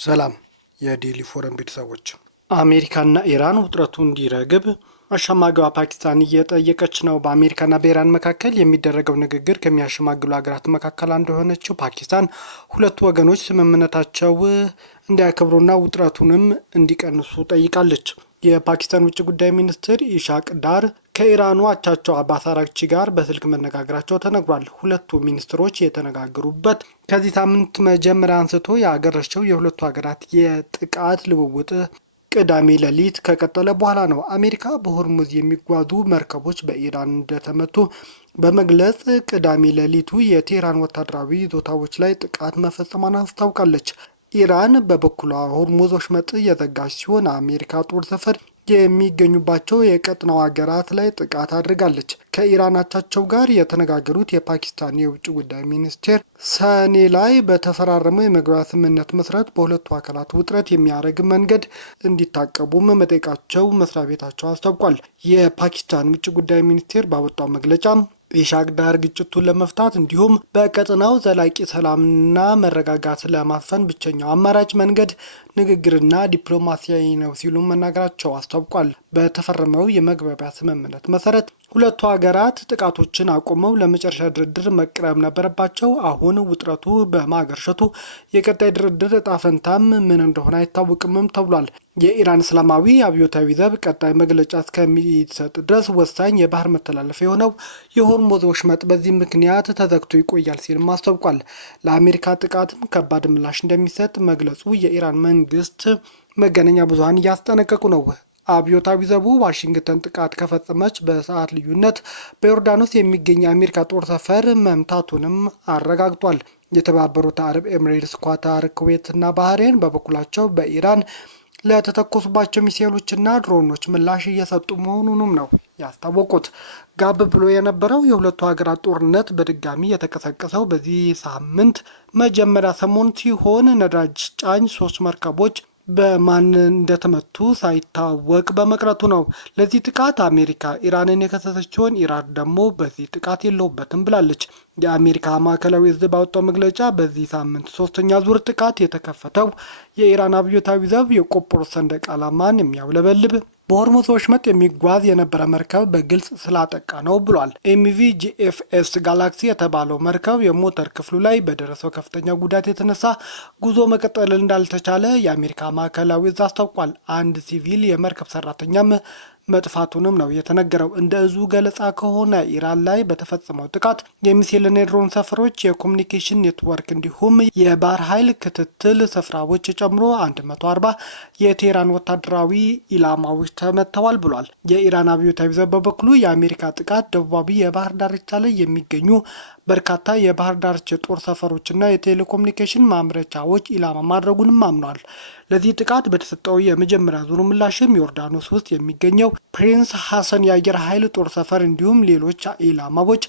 ሰላም የዴሊ ፎረም ቤተሰቦች፣ አሜሪካና ኢራን ውጥረቱ እንዲረግብ አሸማጋዋ ፓኪስታን እየጠየቀች ነው። በአሜሪካና በኢራን መካከል የሚደረገው ንግግር ከሚያሸማግሉ ሀገራት መካከል አንዱ የሆነችው ፓኪስታን ሁለቱ ወገኖች ስምምነታቸው እንዲያከብሩና ውጥረቱንም እንዲቀንሱ ጠይቃለች። የፓኪስታን ውጭ ጉዳይ ሚኒስትር ኢሻቅ ዳር ከኢራኑ አቻቸው አባስ አራግቺ ጋር በስልክ መነጋገራቸው ተነግሯል። ሁለቱ ሚኒስትሮች የተነጋገሩበት ከዚህ ሳምንት መጀመሪያ አንስቶ ያገረሸው የሁለቱ ሀገራት የጥቃት ልውውጥ ቅዳሜ ሌሊት ከቀጠለ በኋላ ነው። አሜሪካ በሆርሙዝ የሚጓዙ መርከቦች በኢራን እንደተመቱ በመግለጽ ቅዳሜ ሌሊቱ የቴህራን ወታደራዊ ይዞታዎች ላይ ጥቃት መፈጸሟን አስታውቃለች። ኢራን በበኩሏ ሆርሙዝ ወሽመጥ የዘጋች ሲሆን አሜሪካ ጦር ሰፈር የሚገኙባቸው የቀጠናው ሀገራት ላይ ጥቃት አድርጋለች። ከኢራን አቻቸው ጋር የተነጋገሩት የፓኪስታን የውጭ ጉዳይ ሚኒስቴር ሰኔ ላይ በተፈራረመው የመግቢያ ስምምነት መሰረት በሁለቱ አካላት ውጥረት የሚያደርግ መንገድ እንዲታቀቡም መጠየቃቸው መስሪያ ቤታቸው አስታውቋል። የፓኪስታን ውጭ ጉዳይ ሚኒስቴር ባወጣው መግለጫ ኢሻቅ ዳር ግጭቱን ለመፍታት እንዲሁም በቀጠናው ዘላቂ ሰላምና መረጋጋት ለማስፈን ብቸኛው አማራጭ መንገድ ንግግርና ዲፕሎማሲያዊ ነው ሲሉ መናገራቸው አስታውቋል። በተፈረመው የመግባቢያ ስምምነት መሰረት ሁለቱ ሀገራት ጥቃቶችን አቁመው ለመጨረሻ ድርድር መቅረብ ነበረባቸው። አሁን ውጥረቱ በማገርሸቱ የቀጣይ ድርድር እጣ ፈንታም ምን እንደሆነ አይታወቅምም ተብሏል። የኢራን እስላማዊ አብዮታዊ ዘብ ቀጣይ መግለጫ እስከሚሰጥ ድረስ ወሳኝ የባህር መተላለፊያ የሆነው የሆርሙዝ ወሽመጥ በዚህ ምክንያት ተዘግቶ ይቆያል ሲልም አስታውቋል። ለአሜሪካ ጥቃትም ከባድ ምላሽ እንደሚሰጥ መግለጹ የኢራን መንግስት መገናኛ ብዙኃን እያስጠነቀቁ ነው። አብዮታዊ ዘቡ ዋሽንግተን ጥቃት ከፈጸመች በሰዓት ልዩነት በዮርዳኖስ የሚገኝ የአሜሪካ ጦር ሰፈር መምታቱንም አረጋግጧል። የተባበሩት አረብ ኤምሬትስ፣ ኳታር፣ ኩዌት እና ባህሬን በበኩላቸው በኢራን ለተተኮሱባቸው ሚሳኤሎችና ድሮኖች ምላሽ እየሰጡ መሆኑንም ነው ያስታወቁት። ጋብ ብሎ የነበረው የሁለቱ ሀገራት ጦርነት በድጋሚ የተቀሰቀሰው በዚህ ሳምንት መጀመሪያ ሰሞን ሲሆን ነዳጅ ጫኝ 3 መርከቦች በማን እንደተመቱ ሳይታወቅ በመቅረቱ ነው። ለዚህ ጥቃት አሜሪካ ኢራንን የከሰሰች ሲሆን ኢራን ደግሞ በዚህ ጥቃት የለውበትም ብላለች። የአሜሪካ ማዕከላዊ ዕዝ ባወጣው መግለጫ በዚህ ሳምንት 3ኛ ዙር ጥቃት የተከፈተው የኢራን አብዮታዊ ዘብ የቆጵሮስ ሰንደቅ ዓላማን የሚያውለበልብ በሆርሙዝ ወሽመጥ የሚጓዝ የነበረ መርከብ በግልጽ ስላጠቃ ነው ብሏል። ኤምቪ ጂኤፍኤስ ጋላክሲ የተባለው መርከብ የሞተር ክፍሉ ላይ በደረሰው ከፍተኛ ጉዳት የተነሳ ጉዞ መቀጠል እንዳልተቻለ የአሜሪካ ማዕከላዊ ዕዝ አስታውቋል። አንድ ሲቪል የመርከብ ሰራተኛም መጥፋቱንም ነው የተነገረው። እንደ እዙ ገለጻ ከሆነ ኢራን ላይ በተፈጸመው ጥቃት የሚሳኤልና የድሮን ሰፈሮች፣ የኮሚኒኬሽን ኔትወርክ እንዲሁም የባህር ኃይል ክትትል ስፍራዎች ጨምሮ 140 የቴህራን ወታደራዊ ኢላማዎች ተመተዋል ብሏል። የኢራን አብዮታዊ ዘብ በበኩሉ የአሜሪካ ጥቃት ደቡባዊ የባህር ዳርቻ ላይ የሚገኙ በርካታ የባህር ዳርቻ ጦር ሰፈሮችና የቴሌኮሙኒኬሽን ማምረቻዎች ኢላማ ማድረጉንም አምኗል። ለዚህ ጥቃት በተሰጠው የመጀመሪያ ዙር ምላሽም ዮርዳኖስ ውስጥ የሚገኘው ፕሪንስ ሐሰን የአየር ኃይል ጦር ሰፈር እንዲሁም ሌሎች ኢላማዎች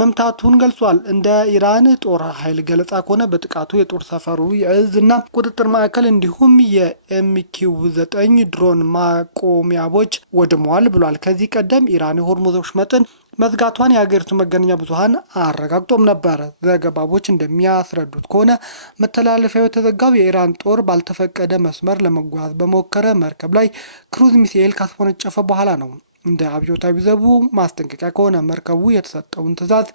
መምታቱን ገልጿል። እንደ ኢራን ጦር ኃይል ገለጻ ከሆነ በጥቃቱ የጦር ሰፈሩ የእዝና ቁጥጥር ማዕከል እንዲሁም የኤምኪው 9 ድሮን ማቆሚያዎች ወድመዋል ብሏል። ከዚህ ቀደም ኢራን የሆርሙዝ ወሽመጥን መዝጋቷን የሀገሪቱ መገናኛ ብዙኃን አረጋግጦም ነበር። ዘገባዎች እንደሚያስረዱት ከሆነ መተላለፊያው የተዘጋው የኢራን ጦር ባልተፈቀደ መስመር ለመጓዝ በሞከረ መርከብ ላይ ክሩዝ ሚሳኤል ካስወነጨፈ በኋላ ነው። እንደ አብዮታዊ ዘቡ ማስጠንቀቂያ ከሆነ መርከቡ የተሰጠውን ትዕዛዝ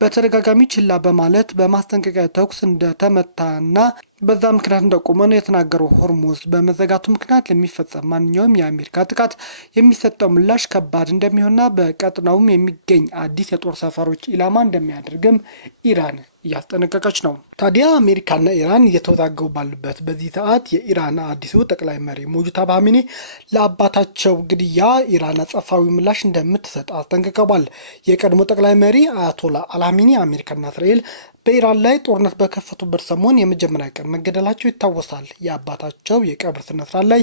በተደጋጋሚ ችላ በማለት በማስጠንቀቂያ ተኩስ እንደተመታና በዛ ምክንያት እንደቆመ ነው የተናገረው። ሆርሙዝ በመዘጋቱ ምክንያት ለሚፈጸም ማንኛውም የአሜሪካ ጥቃት የሚሰጠው ምላሽ ከባድ እንደሚሆንና በቀጥናውም የሚገኝ አዲስ የጦር ሰፈሮች ኢላማ እንደሚያደርግም ኢራን እያስጠነቀቀች ነው። ታዲያ አሜሪካና ኢራን እየተወዛገቡ ባሉበት በዚህ ሰዓት የኢራን አዲሱ ጠቅላይ መሪ ሙጅታባ ካሚኒ ለአባታቸው ግድያ ኢራን አጸፋዊ ምላሽ እንደምትሰጥ አስጠንቅቀዋል። የቀድሞ ጠቅላይ መሪ አያቶላ አልኻሜኒ አሜሪካና እስራኤል በኢራን ላይ ጦርነት በከፈቱበት ሰሞን የመጀመሪያ ቀን መገደላቸው ይታወሳል። የአባታቸው የቀብር ስነስርዓት ላይ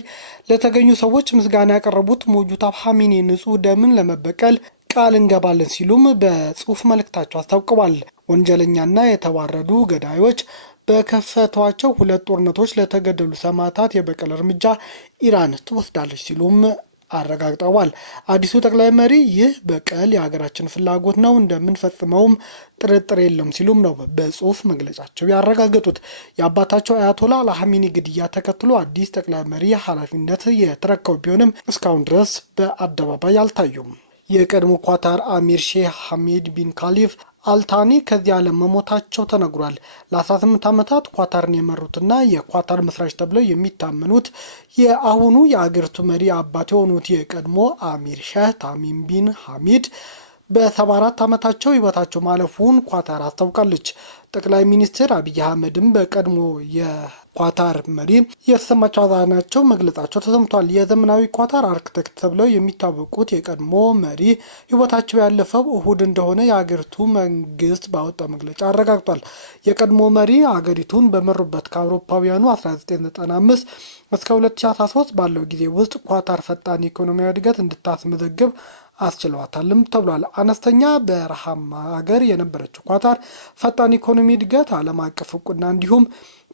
ለተገኙ ሰዎች ምስጋና ያቀረቡት ሙጅታባ ካሚኒ ንጹህ ደምን ለመበቀል ቃል እንገባለን ሲሉም በጽሁፍ መልእክታቸው አስታውቀዋል። ወንጀለኛና የተዋረዱ ገዳዮች በከፈቷቸው 2 ጦርነቶች ለተገደሉ ሰማዕታት የበቀል እርምጃ ኢራን ትወስዳለች ሲሉም አረጋግጠዋል። አዲሱ ጠቅላይ መሪ ይህ በቀል የሀገራችን ፍላጎት ነው፣ እንደምንፈጽመውም ጥርጥር የለም ሲሉም ነው በጽሁፍ መግለጫቸው ያረጋገጡት። የአባታቸው አያቶላ አልሐሚኒ ግድያ ተከትሎ አዲስ ጠቅላይ መሪ ኃላፊነት የተረከቡ ቢሆንም እስካሁን ድረስ በአደባባይ አልታዩም። የቀድሞ ኳታር አሚር ሼህ ሐሚድ ቢን ካሊፍ አልታኒ ከዚህ ዓለም መሞታቸው ተነግሯል። ለ18 ዓመታት ኳታርን የመሩትና የኳታር መስራች ተብለው የሚታመኑት የአሁኑ የአገሪቱ መሪ አባት የሆኑት የቀድሞ አሚር ሼህ ታሚም ቢን ሐሚድ በ74 ዓመታቸው ህይወታቸው ማለፉን ኳታር አስታውቃለች። ጠቅላይ ሚኒስትር አብይ አህመድም በቀድሞ የኳታር መሪ የተሰማቸው ሐዘናቸው መግለጻቸው ተሰምቷል። የዘመናዊ ኳታር አርክቴክት ተብለው የሚታወቁት የቀድሞ መሪ ህይወታቸው ያለፈው እሁድ እንደሆነ የሀገሪቱ መንግስት ባወጣው መግለጫ አረጋግጧል። የቀድሞ መሪ ሀገሪቱን በመሩበት ከአውሮፓውያኑ 1995 እስከ 2013 ባለው ጊዜ ውስጥ ኳታር ፈጣን ኢኮኖሚያዊ እድገት እንድታስመዘግብ አስችሏታልም ተብሏል። አነስተኛ በረሃማ ሀገር የነበረችው ኳታር ፈጣን ኢኮኖሚ እድገት፣ ዓለም አቀፍ እውቅና እንዲሁም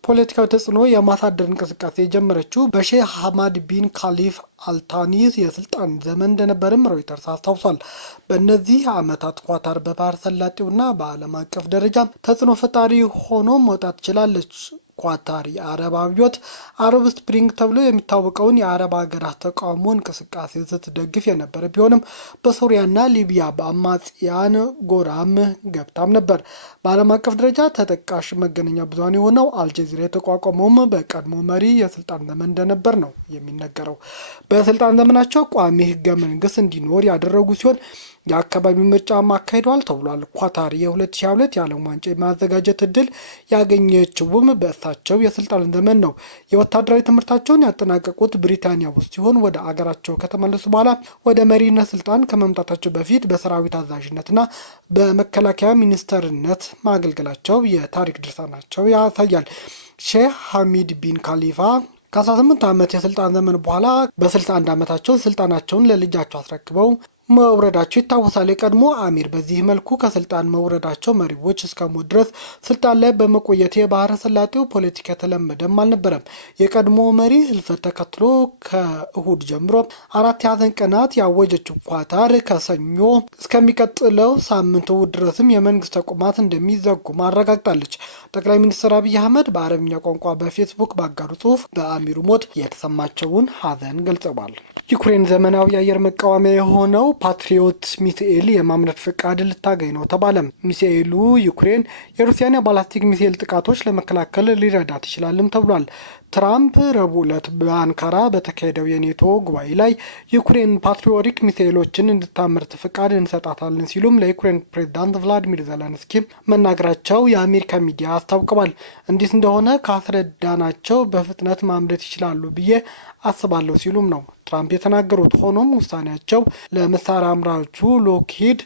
ፖለቲካዊ ተጽዕኖ የማሳደር እንቅስቃሴ የጀመረችው በሼህ ሐማድ ቢን ካሊፍ አልታኒ የስልጣን ዘመን እንደነበርም ሮይተርስ አስታውሷል። በእነዚህ ዓመታት ኳታር በባህረ ሰላጤውና በዓለም አቀፍ ደረጃ ተጽዕኖ ፈጣሪ ሆኖ መውጣት ችላለች። ኳታር የአረብ አብዮት አረብ ስፕሪንግ ተብሎ የሚታወቀውን የአረብ ሀገራት ተቃውሞ እንቅስቃሴ ስትደግፍ የነበረ ቢሆንም በሶሪያና ሊቢያ በአማጽያን ጎራም ገብታም ነበር። በዓለም አቀፍ ደረጃ ተጠቃሽ መገናኛ ብዙሃን የሆነው አልጀዚራ የተቋቋመውም በቀድሞ መሪ የስልጣን ዘመን እንደነበር ነው የሚነገረው። በስልጣን ዘመናቸው ቋሚ ህገ መንግስት እንዲኖር ያደረጉ ሲሆን የአካባቢ ምርጫ አካሂደዋል ተብሏል። ኳታር የ2022 የዓለም ዋንጫ የማዘጋጀት እድል ያገኘችውም በእሳቸው የስልጣን ዘመን ነው። የወታደራዊ ትምህርታቸውን ያጠናቀቁት ብሪታንያ ውስጥ ሲሆን ወደ አገራቸው ከተመለሱ በኋላ ወደ መሪነት ስልጣን ከመምጣታቸው በፊት በሰራዊት አዛዥነትና በመከላከያ ሚኒስተርነት ማገልገላቸው የታሪክ ድርሳናቸው ያሳያል። ሼህ ሐሚድ ቢን ካሊፋ ከ18 ዓመት የስልጣን ዘመን በኋላ በ61 ዓመታቸው ስልጣናቸውን ለልጃቸው አስረክበው መውረዳቸው ይታወሳል። የቀድሞ አሚር በዚህ መልኩ ከስልጣን መውረዳቸው መሪዎች እስከ ሞት ድረስ ስልጣን ላይ በመቆየት የባህረ ሰላጤው ፖለቲካ የተለመደም አልነበረም። የቀድሞ መሪ ህልፈት ተከትሎ ከእሁድ ጀምሮ 4 የሀዘን ቀናት ያወጀችው ኳታር ከሰኞ እስከሚቀጥለው ሳምንት እሁድ ድረስም የመንግስት ተቋማት እንደሚዘጉ ማረጋግጣለች። ጠቅላይ ሚኒስትር አብይ አህመድ በአረብኛ ቋንቋ በፌስቡክ ባጋሩ ጽሁፍ በአሚሩ ሞት የተሰማቸውን ሀዘን ገልጸዋል። ዩክሬን ዘመናዊ የአየር መቃወሚያ የሆነው ፓትሪዮት ሚሳኤል የማምረት ፍቃድ ልታገኝ ነው ተባለ። ሚሳኤሉ ዩክሬን የሩሲያን የባላስቲክ ሚሳኤል ጥቃቶች ለመከላከል ሊረዳት ይችላልም ተብሏል። ትራምፕ ረቡዕ ዕለት በአንካራ በተካሄደው የኔቶ ጉባኤ ላይ ዩክሬን ፓትሪዮቲክ ሚሳኤሎችን እንድታመርት ፍቃድ እንሰጣታለን ሲሉም ለዩክሬን ፕሬዝዳንት ቭላዲሚር ዘለንስኪ መናገራቸው የአሜሪካ ሚዲያ አስታውቀዋል። እንዲህ እንደሆነ ካስረዳናቸው በፍጥነት ማምረት ይችላሉ ብዬ አስባለሁ ሲሉም ነው ትራምፕ የተናገሩት። ሆኖም ውሳኔያቸው ለመሳሪያ አምራቹ ሎክሂድ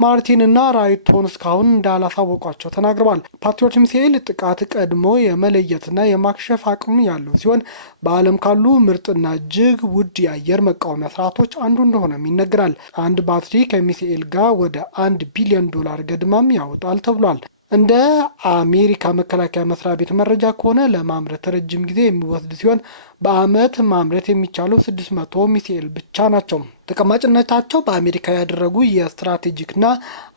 ማርቲን እና ራይቶን እስካሁን እንዳላሳወቋቸው ተናግረዋል። ፓትሪዮት ሚሳኤል ጥቃት ቀድሞ የመለየትና የማክሸፍ አቅም ያለው ሲሆን በዓለም ካሉ ምርጥና እጅግ ውድ የአየር መቃወሚያ ስርዓቶች አንዱ እንደሆነም ይነገራል። አንድ ባትሪ ከሚሳኤል ጋር ወደ $1 ቢሊዮን ገድማም ያወጣል ተብሏል። እንደ አሜሪካ መከላከያ መስሪያ ቤት መረጃ ከሆነ ለማምረት ረጅም ጊዜ የሚወስድ ሲሆን በአመት ማምረት የሚቻለው 600 ሚሳኤል ብቻ ናቸው። ተቀማጭነታቸው በአሜሪካ ያደረጉ የስትራቴጂክና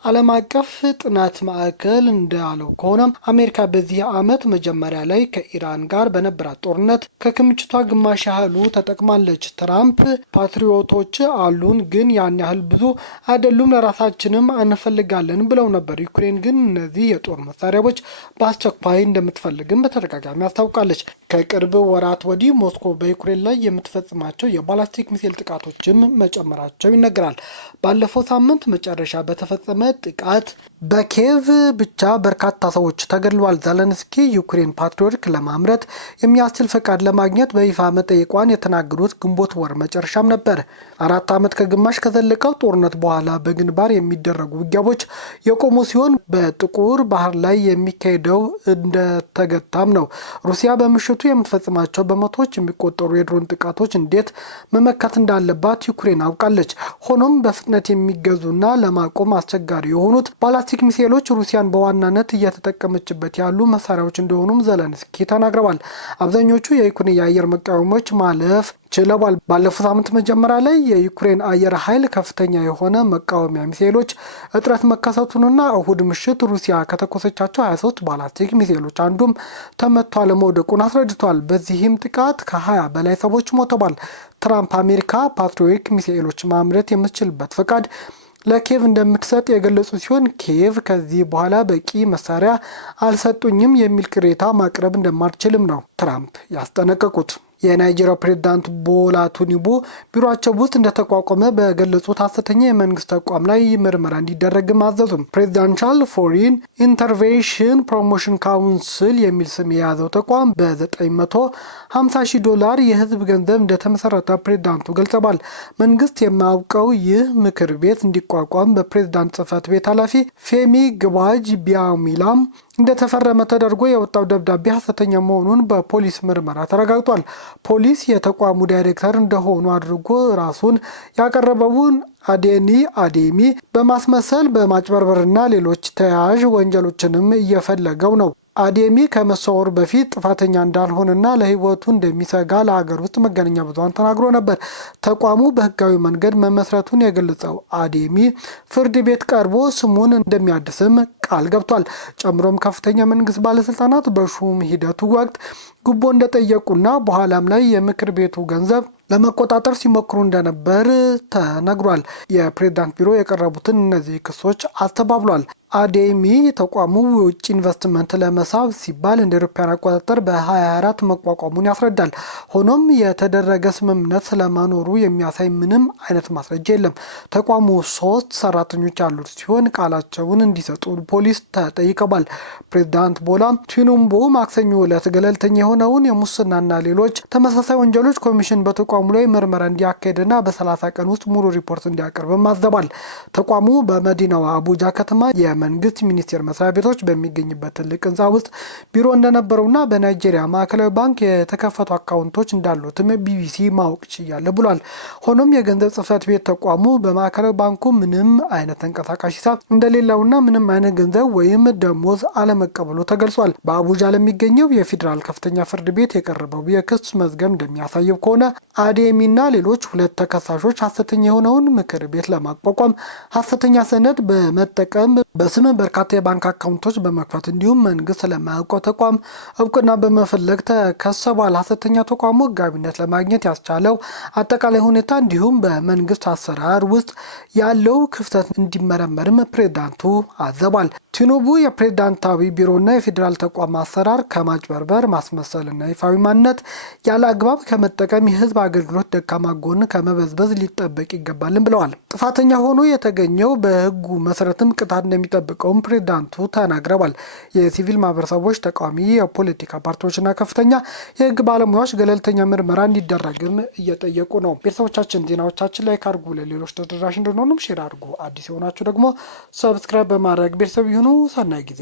ዓለም አቀፍ ጥናት ማዕከል እንዳለው ከሆነ አሜሪካ በዚህ ዓመት መጀመሪያ ላይ ከኢራን ጋር በነበራት ጦርነት ከክምችቷ ግማሽ ያህሉ ተጠቅማለች። ትራምፕ ፓትሪዮቶች አሉን፣ ግን ያን ያህል ብዙ አይደሉም፣ ለራሳችንም እንፈልጋለን ብለው ነበር። ዩክሬን ግን እነዚህ የጦር መሳሪያዎች በአስቸኳይ እንደምትፈልግም በተደጋጋሚ አስታውቃለች። ከቅርብ ወራት ወዲህ ሞስኮ በዩክሬን ላይ የምትፈጽማቸው የባላስቲክ ሚሳኤል ጥቃቶችም መጨመራቸው ይነገራል። ባለፈው ሳምንት መጨረሻ በተፈጸመ ጥቃት በኪየቭ ብቻ በርካታ ሰዎች ተገድለዋል። ዘለንስኪ ዩክሬን ፓትሪዮቲክ ለማምረት የሚያስችል ፈቃድ ለማግኘት በይፋ መጠየቋን የተናገሩት ግንቦት ወር መጨረሻም ነበር። 4 ዓመት ከግማሽ ከዘለቀው ጦርነት በኋላ በግንባር የሚደረጉ ውጊያዎች የቆሙ ሲሆን በጥቁር ባህር ላይ የሚካሄደው እንደተገታም ነው። ሩሲያ በምሽቱ የምትፈጽማቸው በመቶዎች የሚቆጠሩ የድሮን ጥቃቶች እንዴት መመከት እንዳለባት ዩክሬን አውቃለች። ሆኖም በፍጥነት የሚገዙና ለማቆም አስቸጋሪ የሆኑት ባላስቲክ ባላስቲክ ሚሳኤሎች ሩሲያን በዋናነት እየተጠቀመችበት ያሉ መሳሪያዎች እንደሆኑም ዘለንስኪ ተናግረዋል። አብዛኞቹ የዩክሬን የአየር መቃወሚያዎች ማለፍ ችለዋል። ባለፈው ሳምንት መጀመሪያ ላይ የዩክሬን አየር ኃይል ከፍተኛ የሆነ መቃወሚያ ሚሳኤሎች እጥረት መከሰቱንና እሁድ ምሽት ሩሲያ ከተኮሰቻቸው 23 ባላስቲክ ሚሳኤሎች አንዱም ተመቶ አለመውደቁን አስረድቷል። በዚህም ጥቃት ከ20 በላይ ሰዎች ሞተዋል። ትራምፕ አሜሪካ ፓትሪዮት ሚሳኤሎች ማምረት የምትችልበት ፈቃድ ለኪየቭ እንደምትሰጥ የገለጹ ሲሆን ኪየቭ ከዚህ በኋላ በቂ መሳሪያ አልሰጡኝም የሚል ቅሬታ ማቅረብ እንደማትችልም ነው ትራምፕ ያስጠነቀቁት። የናይጄሪያ ፕሬዝዳንት ቦላ ቲኑቡ ቢሮአቸው ውስጥ እንደተቋቋመ በገለጹት ሐሰተኛ የመንግስት ተቋም ላይ ምርመራ እንዲደረግ ማዘዙም። ፕሬዚዳንሻል ፎሪን ኢንተርቬንሽን ፕሮሞሽን ካውንስል የሚል ስም የያዘው ተቋም $950,000 የህዝብ ገንዘብ እንደተመሰረተ ፕሬዝዳንቱ ገልጸዋል። መንግስት የማያውቀው ይህ ምክር ቤት እንዲቋቋም በፕሬዝዳንት ጽህፈት ቤት ኃላፊ ፌሚ ግባጅ ቢያሚላም እንደተፈረመ ተደርጎ የወጣው ደብዳቤ ሐሰተኛ መሆኑን በፖሊስ ምርመራ ተረጋግጧል። ፖሊስ የተቋሙ ዳይሬክተር እንደሆኑ አድርጎ ራሱን ያቀረበውን አዴሚ በማስመሰል በማጭበርበርና ሌሎች ተያያዥ ወንጀሎችንም እየፈለገው ነው። አዴሚ ከመሰወሩ በፊት ጥፋተኛ እንዳልሆነና ለህይወቱ እንደሚሰጋ ለሀገር ውስጥ መገናኛ ብዙሃን ተናግሮ ነበር። ተቋሙ በህጋዊ መንገድ መመስረቱን የገለጸው አዴሚ ፍርድ ቤት ቀርቦ ስሙን እንደሚያድስም ቃል ገብቷል። ጨምሮም ከፍተኛ መንግስት ባለስልጣናት በሹም ሂደቱ ወቅት ጉቦ እንደጠየቁና በኋላም ላይ የምክር ቤቱ ገንዘብ ለመቆጣጠር ሲሞክሩ እንደነበር ተነግሯል። የፕሬዝዳንት ቢሮ የቀረቡትን እነዚህ ክሶች አስተባብሏል። አዴሚ ተቋሙ የውጭ ኢንቨስትመንት ለመሳብ ሲባል እንደ አውሮፓውያን አቆጣጠር በ2024 መቋቋሙን ያስረዳል። ሆኖም የተደረገ ስምምነት ስለመኖሩ የሚያሳይ ምንም አይነት ማስረጃ የለም። ተቋሙ 3 ሰራተኞች ያሉት ሲሆን ቃላቸውን እንዲሰጡ ፖሊስ ተጠይቀዋል። ፕሬዝዳንት ቦላ ቲኑቡ ማክሰኞ ዕለት ገለልተኛ የሆነውን የሙስናና ሌሎች ተመሳሳይ ወንጀሎች ኮሚሽን በተቋሙ ላይ ምርመራ እንዲያካሄድና በ30 ቀን ውስጥ ሙሉ ሪፖርት እንዲያቀርብ አዘዋል። ተቋሙ በመዲናዋ አቡጃ ከተማ የመንግስት ሚኒስቴር መስሪያ ቤቶች በሚገኝበት ትልቅ ህንፃ ውስጥ ቢሮ እንደነበረውና በናይጄሪያ ማዕከላዊ ባንክ የተከፈቱ አካውንቶች እንዳሉትም ቢቢሲ ማወቅ ችያለ ብሏል። ሆኖም የገንዘብ ጽህፈት ቤት ተቋሙ በማዕከላዊ ባንኩ ምንም አይነት ተንቀሳቃሽ ሂሳብ እንደሌለውና ምንም አይነት ገንዘብ ወይም ደሞዝ አለመቀበሉ ተገልጿል። በአቡጃ ለሚገኘው የፌዴራል ከፍተኛ ፍርድ ቤት የቀረበው የክስ መዝገብ እንደሚያሳየው ከሆነ አዴሚና ሌሎች 2 ተከሳሾች ሐሰተኛ የሆነውን ምክር ቤት ለማቋቋም ሐሰተኛ ሰነድ በመጠቀም በስም በርካታ የባንክ አካውንቶች በመክፈት እንዲሁም መንግስት ለማያውቀው ተቋም እውቅና በመፈለግ ተከሰዋል። ሐሰተኛ ተቋሙ ህጋዊነት ለማግኘት ያስቻለው አጠቃላይ ሁኔታ እንዲሁም በመንግስት አሰራር ውስጥ ያለው ክፍተት እንዲመረመርም ፕሬዝዳንቱ አዘዋል። ቲኑቡ የፕሬዝዳንታዊ ቢሮና የፌዴራል ተቋም አሰራር ከማጭበርበር፣ ማስመሰልና ይፋዊ ማንነት ያለ አግባብ ከመጠቀም የህዝብ አገልግሎት ደካማ ጎን ከመበዝበዝ ሊጠበቅ ይገባልን ብለዋል። ጥፋተኛ ሆኖ የተገኘው በህጉ መሰረትም ቅጣት እንደሚጠብቀውም ፕሬዝዳንቱ ተናግረዋል። የሲቪል ማህበረሰቦች፣ ተቃዋሚ የፖለቲካ ፓርቲዎችና ከፍተኛ የህግ ባለሙያዎች ገለልተኛ ምርመራ እንዲደረግም እየጠየቁ ነው። ቤተሰቦቻችን ዜናዎቻችን ላይ ካርጉ ለሌሎች ተደራሽ እንድንሆኑም ሼር አድርጉ። አዲስ የሆናችሁ ደግሞ ሰብስክራይብ በማድረግ ቤተሰብ ይሁኑ። ሰናይ ጊዜ